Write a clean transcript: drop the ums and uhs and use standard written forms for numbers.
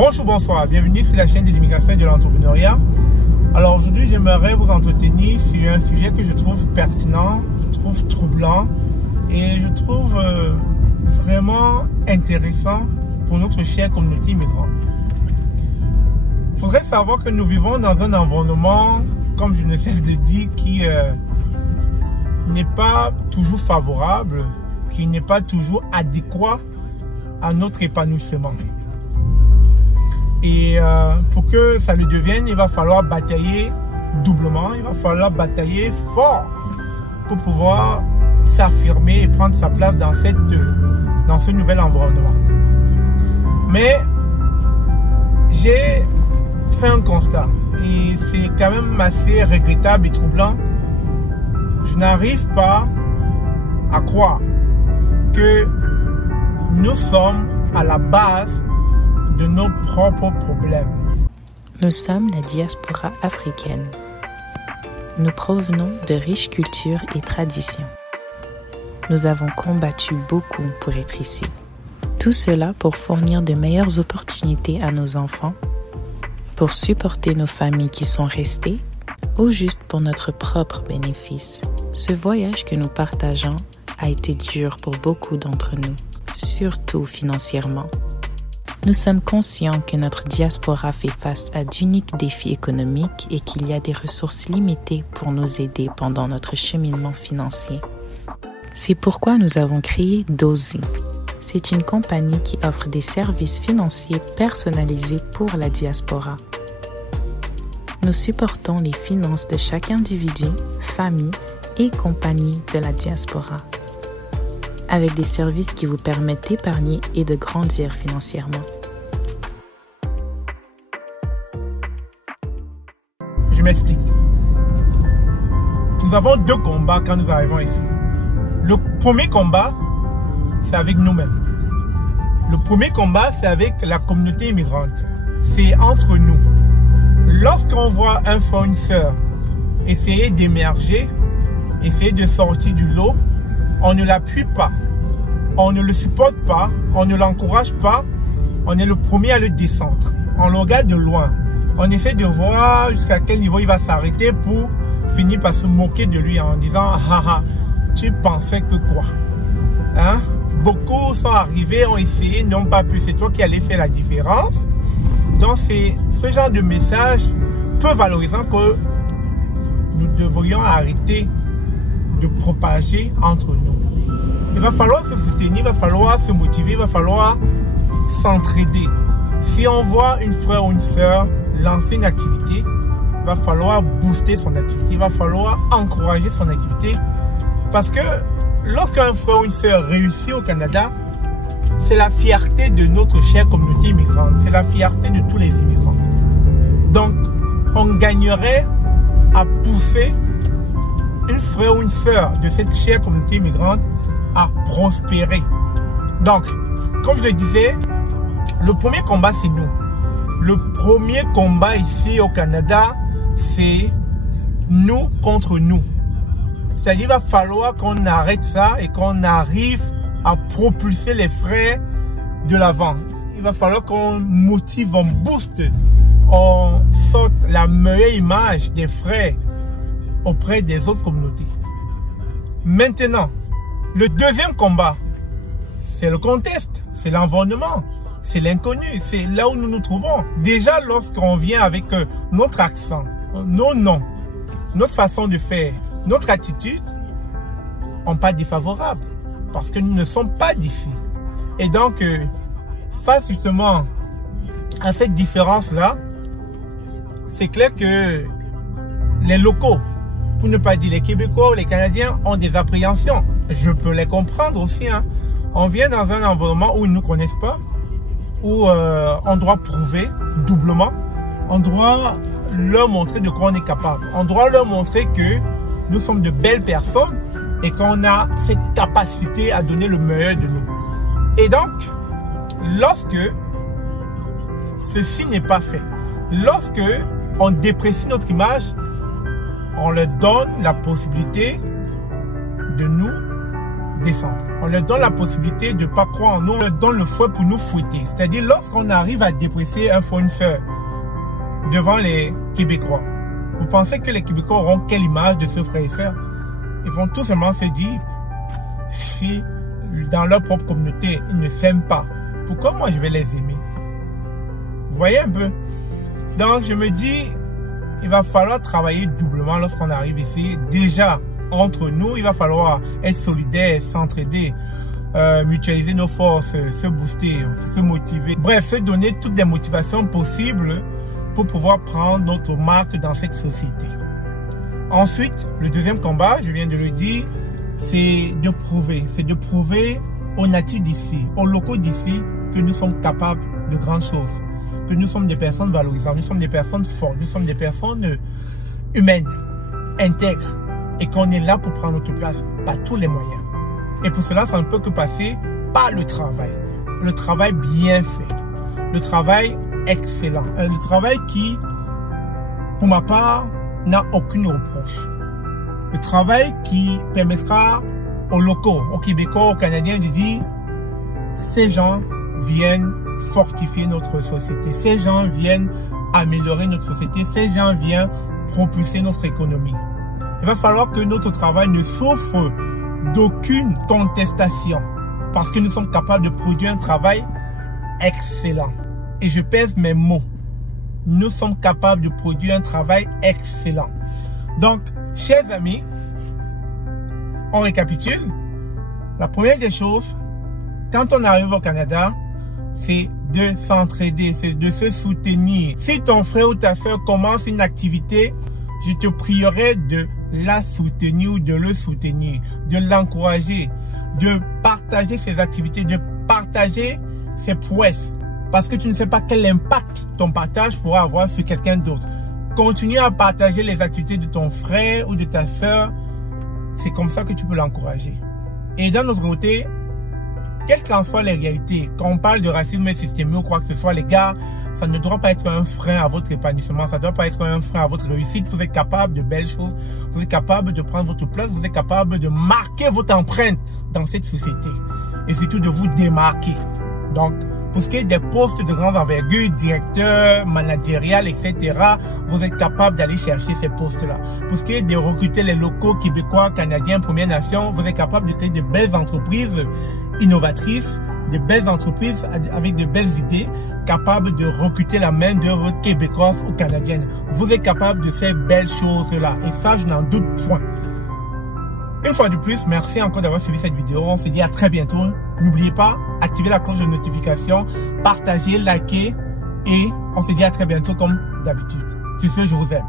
Bonjour, bonsoir, bienvenue sur la chaîne de l'immigration et de l'entrepreneuriat. Alors aujourd'hui, j'aimerais vous entretenir sur un sujet que je trouve pertinent, je trouve troublant et je trouve vraiment intéressant pour notre chère communauté immigrante. Il faudrait savoir que nous vivons dans un environnement, comme je ne cesse de dire, qui n'est pas toujours favorable, qui n'est pas toujours adéquat à notre épanouissement. Et pour que ça le devienne, il va falloir batailler doublement, il va falloir batailler fort pour pouvoir s'affirmer et prendre sa place dans ce nouvel environnement. Mais j'ai fait un constat et c'est quand même assez regrettable et troublant. Je n'arrive pas à croire que nous sommes à la base de nos propres problèmes. Nous sommes la diaspora africaine. Nous provenons de riches cultures et traditions. Nous avons combattu beaucoup pour être ici. Tout cela pour fournir de meilleures opportunités à nos enfants, pour supporter nos familles qui sont restées, ou juste pour notre propre bénéfice. Ce voyage que nous partageons a été dur pour beaucoup d'entre nous, surtout financièrement. Nous sommes conscients que notre diaspora fait face à d'uniques défis économiques et qu'il y a des ressources limitées pour nous aider pendant notre cheminement financier. C'est pourquoi nous avons créé Dozy. C'est une compagnie qui offre des services financiers personnalisés pour la diaspora. Nous supportons les finances de chaque individu, famille et compagnie de la diaspora, avec des services qui vous permettent d'épargner et de grandir financièrement. Je m'explique. Nous avons deux combats quand nous arrivons ici. Le premier combat, c'est avec nous-mêmes. Le premier combat, c'est avec la communauté immigrante. C'est entre nous. Lorsqu'on voit un frère ou une sœur essayer d'émerger, essayer de sortir du lot, on ne l'appuie pas, on ne le supporte pas, on ne l'encourage pas, on est le premier à le descendre. On le regarde de loin, on essaie de voir jusqu'à quel niveau il va s'arrêter pour finir par se moquer de lui en disant « Ah ah, tu pensais que quoi ?» Hein? Beaucoup sont arrivés, ont essayé, n'ont pas pu, c'est toi qui allais faire la différence. Donc c'est ce genre de message peu valorisant que nous devrions arrêter de propager entre nous. Il va falloir se soutenir, il va falloir se motiver, il va falloir s'entraider. Si on voit une frère ou une sœur lancer une activité, il va falloir booster son activité, il va falloir encourager son activité. Parce que lorsqu'un frère ou une sœur réussit au Canada, c'est la fierté de notre chère communauté immigrante, c'est la fierté de tous les immigrants. Donc, on gagnerait à pousser une frère ou une sœur de cette chère communauté immigrante à prospérer. Donc, comme je le disais, le premier combat, c'est nous. Le premier combat ici au Canada, c'est nous contre nous. C'est-à-dire qu'il va falloir qu'on arrête ça et qu'on arrive à propulser les frères de l'avant. Il va falloir qu'on motive, on booste, on sorte la meilleure image des frères auprès des autres communautés. Maintenant, le deuxième combat, c'est le contexte, c'est l'environnement, c'est l'inconnu, c'est là où nous nous trouvons. Déjà, lorsqu'on vient avec notre accent, nos noms, notre façon de faire, notre attitude, on n'est pas défavorable parce que nous ne sommes pas d'ici. Et donc, face justement à cette différence-là, c'est clair que les locaux, pour ne pas dire les Québécois ou les Canadiens, ont des appréhensions. Je peux les comprendre aussi. Hein. On vient dans un environnement où ils ne nous connaissent pas, où on doit prouver doublement. On doit leur montrer de quoi on est capable. On doit leur montrer que nous sommes de belles personnes et qu'on a cette capacité à donner le meilleur de nous. Et donc, lorsque ceci n'est pas fait, lorsque on déprécie notre image, on leur donne la possibilité de nous descendre. On leur donne la possibilité de ne pas croire en nous, on leur donne le fouet pour nous fouetter. C'est-à-dire, lorsqu'on arrive à déprécier un fournisseur devant les Québécois, vous pensez que les Québécois auront quelle image de ce frère et sœur? Ils vont tout simplement se dire, si dans leur propre communauté, ils ne s'aiment pas, pourquoi moi je vais les aimer? Vous voyez un peu? Donc je me dis, il va falloir travailler doublement lorsqu'on arrive ici. Déjà, entre nous, il va falloir être solidaires, s'entraider, mutualiser nos forces, se booster, se motiver. Bref, se donner toutes les motivations possibles pour pouvoir prendre notre marque dans cette société. Ensuite, le deuxième combat, je viens de le dire, c'est de prouver aux natifs d'ici, aux locaux d'ici, que nous sommes capables de grandes choses, que nous sommes des personnes valorisantes, nous sommes des personnes fortes, nous sommes des personnes humaines, intègres, et qu'on est là pour prendre notre place par tous les moyens. Et pour cela, ça ne peut que passer par le travail bien fait, le travail excellent, le travail qui, pour ma part, n'a aucune reproche. Le travail qui permettra aux locaux, aux Québécois, aux Canadiens de dire, ces gens viennent fortifier notre société, ces gens viennent améliorer notre société, ces gens viennent propulser notre économie. Il va falloir que notre travail ne souffre d'aucune contestation parce que nous sommes capables de produire un travail excellent. Et je pèse mes mots. Nous sommes capables de produire un travail excellent. Donc, chers amis, on récapitule. La première des choses, quand on arrive au Canada, c'est de s'entraider, c'est de se soutenir. Si ton frère ou ta soeur commence une activité, je te prierai de la soutenir ou de le soutenir, de l'encourager, de partager ses activités, de partager ses prouesses. Parce que tu ne sais pas quel impact ton partage pourra avoir sur quelqu'un d'autre. Continue à partager les activités de ton frère ou de ta soeur. C'est comme ça que tu peux l'encourager. Et d'un autre côté, quelles qu'en soient les réalités, quand on parle de racisme systémique ou quoi que ce soit, les gars, ça ne doit pas être un frein à votre épanouissement, ça ne doit pas être un frein à votre réussite. Vous êtes capable de belles choses, vous êtes capable de prendre votre place, vous êtes capable de marquer votre empreinte dans cette société. Et surtout de vous démarquer. Donc, pour ce qui est des postes de grande envergure, directeur, managérial, etc., vous êtes capable d'aller chercher ces postes-là. Pour ce qui est de recruter les locaux québécois, canadiens, Premières Nations, vous êtes capable de créer de belles entreprises innovatrices, de belles entreprises avec de belles idées, capables de recruter la main-d'œuvre québécoise ou canadienne. Vous êtes capable de ces belles choses-là. Et ça, je n'en doute point. Une fois de plus, merci encore d'avoir suivi cette vidéo. On se dit à très bientôt. N'oubliez pas, activez la cloche de notification, partagez, likez et on se dit à très bientôt comme d'habitude. Sur ce, je vous aime.